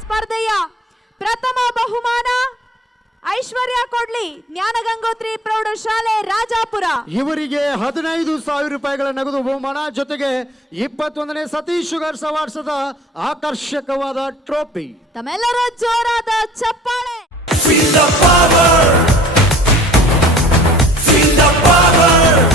ಸ್ಪರ್ಧೆಯ ಪ್ರಥಮ ಬಹುಮಾನ ಐಶ್ವರ್ಯ ಕೊಡ್ಲಿ, ಜ್ಞಾನಗಂಗೋತ್ರಿ ಪ್ರೌಢಶಾಲೆ ರಾಜಾಪುರ. ಇವರಿಗೆ 15,000 ರೂಪಾಯಿಗಳ ನಗದು ಬಹುಮಾನ ಜೊತೆಗೆ 21ನೇ ಸತೀಶ್ ಶುಗರ್ಸ್ ಅವಾರ್ಡ್ಸ್ ಆಕರ್ಷಕವಾದ ಟ್ರೋಫಿ. ತಮ್ಮೆಲ್ಲರ ಜೋರಾದ ಚಪ್ಪಾಳೆ. Feel the power. Feel the power.